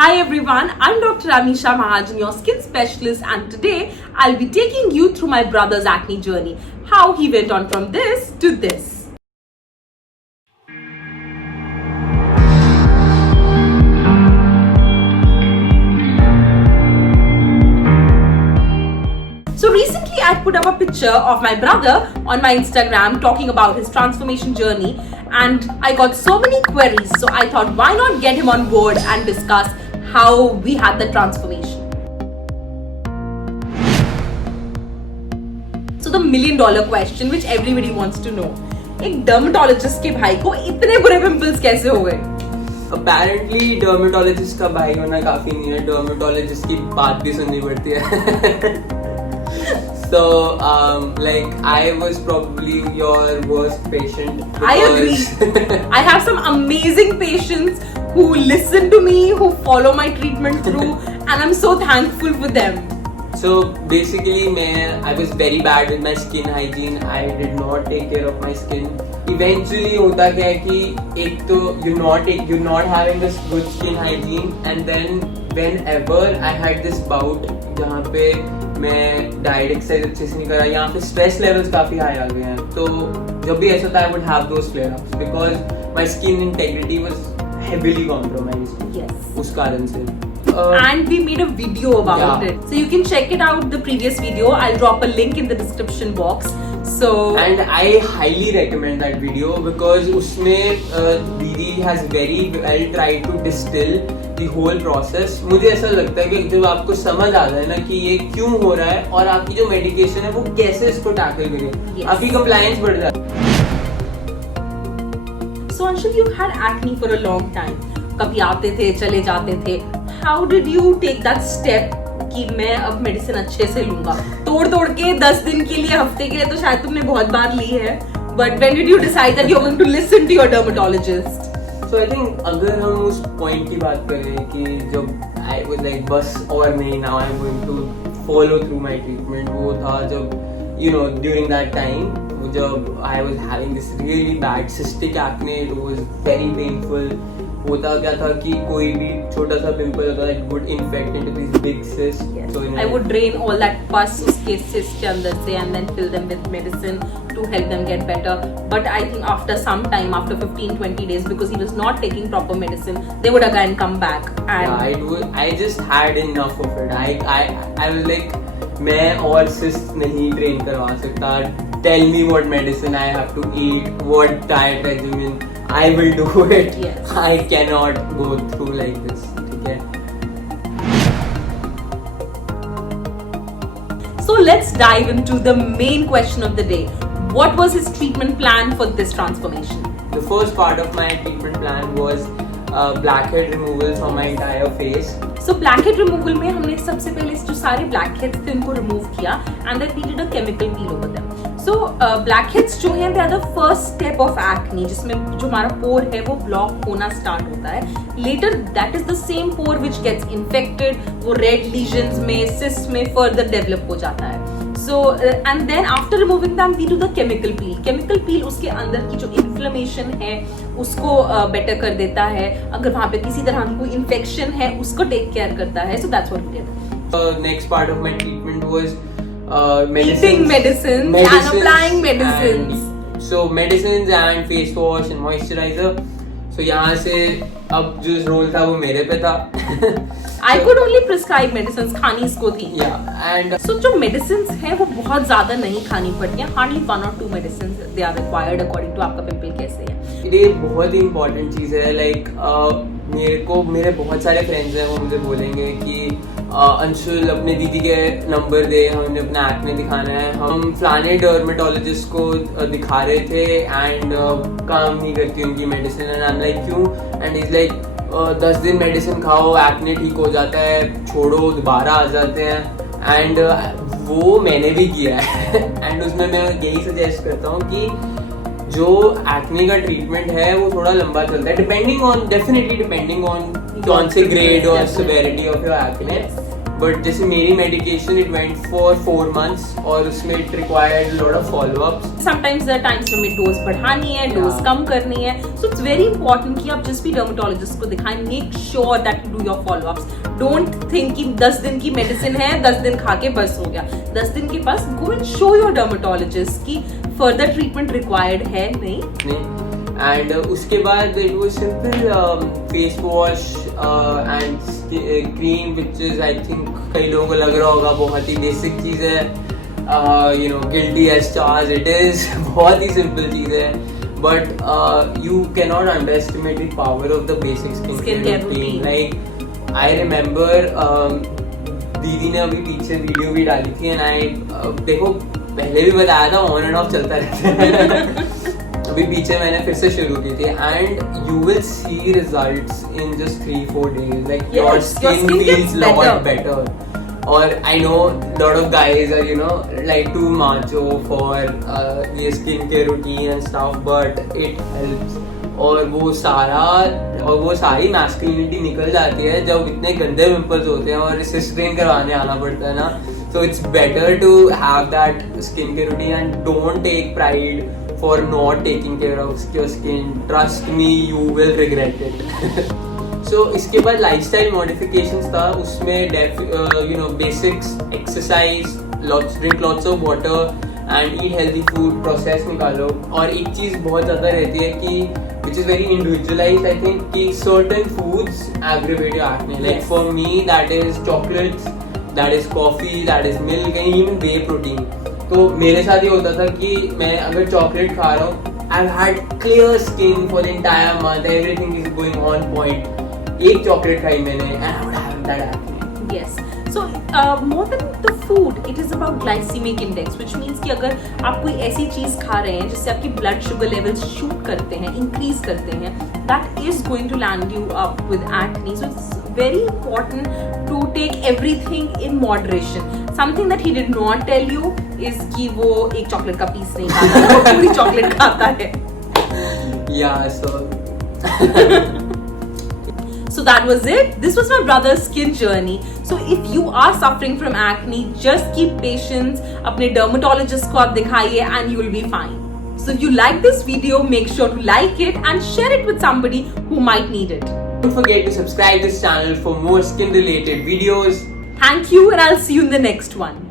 Hi everyone, I'm Dr. Amisha Mahajan, your skin specialist, and today I'll be taking you through my brother's acne journey, how he went on from this to this. So recently I put up a picture of my brother on my Instagram talking about his transformation journey, and I got so many queries, so I thought why not get him on board and discuss how we had the transformation. So the $1 million question which everybody wants to know, एक dermatologist के भाई को इतने बुरे pimples कैसे हो गए? Apparently dermatologist का भाई होना काफी नहीं है, dermatologist की बात भी सुननी पड़ती है. So, like, I was probably your worst patient. I agree. I have some amazing patients who listen to me, who follow my treatment through, and I'm so thankful for them. So basically, I was very bad with my skin hygiene. I did not take care of my skin. Eventually, होता क्या है कि एक तो you're not having this good skin hygiene, and then whenever I had this bout जहाँ पे मैं diet exercise अच्छे से नहीं करा, यहाँ पे स्ट्रेस लेवल्स काफी हाई आ गए हैं, तो जब भी ऐसा था I would have those flare ups because my skin integrity was heavily compromised. Yes. उस कारण से. And we made a video about it, so you can check it out. The previous video, I'll drop a link in the description box. So and I highly recommend that video because उसमें दीदी has very well tried to distill the whole process. मुझे ऐसा लगता है कि जब आपको समझ आ जाए ना कि ये क्यों हो रहा है और आपकी जो मेडिकेशन है वो कैसे इसको टैकल करे, आपकी कंप्लायंस बढ़ जाती है. So Anshul, you had acne for a long time. कभी आते थे, चले जाते थे. How did you take that step कि मैं अब मेडिसिन अच्छे से लूंगा? तोड़ के 10 दिन के लिए, हफ्ते के लिए तो शायद तुमने बहुत बार ली है. But when did you decide that you're going to listen to your dermatologist? So I think अगर हम उस point की बात करें कि जब I was like बस और नहीं, now I'm going to follow through my treatment, वो था जब during that time जब I was having this really bad cystic acne, it was very painful. होता क्या था कि कोई भी छोटा सा पिंपल होता है, it would infect into these big cysts. Yes. So I would drain all that pus उसके cyst के अंदर से and then fill them with medicine to help them get better. But I think after some time, after 15-20 days, because he was not taking proper medicine, they would again come back. And I just had enough of it. I was like, मैं और cyst नहीं drain करवा सकता. Tell me what medicine I have to eat, what diet regimen. I will do it. Yes. I cannot go through like this. Okay. So let's dive into the main question of the day. What was his treatment plan for this transformation? The first part of my treatment plan was blackhead removal from my entire face. So blackhead removal में हमने सबसे पहले जो सारे blackheads थे उनको remove किया and then we did a chemical peel over them. So blackheads जो हैं they are the first step of acne, जिसमें जो हमारा pore है वो block होना start होता है. Later that is the same pore which gets infected, वो red lesions में, cysts में further develop हो जाता है. So and then after removing them we do the chemical peel. Chemical peel उसके अंदर की जो inflammation है उसको better कर देता है. अगर वहाँ पे किसी तरह की कोई infection है उसको take care करता है. So that's what we did. Next part of my treatment was eating medicines and applying medicines. So medicines and face wash and moisturizer. So यहाँ से अब जो रोल था वो मेरे पे था. I could only prescribe medicines, खानी इसको थी. Yeah, and so जो medicines हैं वो बहुत ज़्यादा नहीं खानी पड़ती हैं. Hardly 1 or 2 medicines they are required according to आपका पिंपल कैसे है. ये बहुत ही important चीज़ है. Like मेरे बहुत सारे friends हैं, वो मुझे बोलेंगे कि अंशुल अपने दीदी के नंबर दे, हमें अपना एक्ने दिखाना है. हम फलाने डर्मेटोलॉजिस्ट को दिखा रहे थे एंड काम नहीं करती उनकी medicine. And I am like क्यों? एंड इज लाइक 10 दिन मेडिसिन खाओ, एक्ने ठीक हो जाता है, छोड़ो दोबारा आ जाते हैं. एंड वो मैंने भी किया है. एंड उसमें मैं यही सजेस्ट करता हूँ कि जो एक्ने का ट्रीटमेंट है वो थोड़ा लंबा चलता है, डिपेंडिंग ऑन कौन से ग्रेड और severity of your acne. But जैसे मेरी medication it went for 4 months और उसमें it required lot of follow ups. Sometimes there times में डोज बढ़ानी है, डोज कम करनी है, सो इट्स वेरी इंपॉर्टेंट कि आप जिस भी डर्मेटोलॉजिस्ट को दिखाएं, make sure that you do your follow ups. Don't think कि 10 दिन की मेडिसिन है, 10 दिन खा के बस हो गया। 10 दिन के पास go and show your dermatologist कि फर्दर ट्रीटमेंट रिक्वायर्ड है नहीं। एंड उसके बाद it was simple face wash and cream which is I think कई लोगों को लग रहा होगा बहुत ही बेसिक चीज है, you know guilty as charged it is बहुत ही सिंपल चीज है, but you cannot underestimate the power of the basic skin care routine. Like I remember दीदी ने अभी पीछे वीडियो भी डाली थी एंड आई देखो पहले भी बताया था ऑन एंड ऑफ चलता रहता है अभी पीछे मैंने फिर से शुरू की थी and you will see results in just 3-4 days, like your skin feels lot better. और I know lot of guys are you know like too macho for ये skin care routine and stuff, but it helps. और वो सारी masculinity निकल जाती है जब इतने गंदे पिंपल्स होते हैं और इसे स्ट्रेन करवाने आना पड़ता है ना। So it's better to have that skincare routine and don't take pride for not taking care of your skin. Trust me, you will regret it. So इसके बाद lifestyle modifications था, उसमें you know basics, exercise, drink lots of water and eat healthy food, process निकालो। और एक चीज़ बहुत ज़्यादा रहती है कि which is very individualized I think कि certain foods aggravate your acne. Like for me that is chocolates, that is coffee, that is milk and even whey protein. तो मेरे साथ ये होता था कि मैं अगर चॉकलेट खा रहा हूँ I've had clear skin for the entire month, everything is going on point। एक चॉकलेट खाई मैंने and I would have that acne। Yes. So more than the food, it is about glycemic index, which means कि अगर आप कोई ऐसी चीज खा रहे हैं जिससे आपकी ब्लड शुगर लेवल्स शूट करते हैं, इंक्रीज करते हैं, that is going to land you up with acne. So it's very important to take everything in moderation. Something that he did not tell you is कि वो एक chocolate का piece नहीं खाता, वो पूरी चॉकलेट खाता है। Yeah, so So that was it. This was my brother's skin journey. So if you are suffering from acne, just keep patience. अपने dermatologist को आप दिखाइए and you will be fine. So if you like this video, make sure to like it and share it with somebody who might need it. don't forget to subscribe this channel for more skin related videos. Thank you and I'll see you in the next one.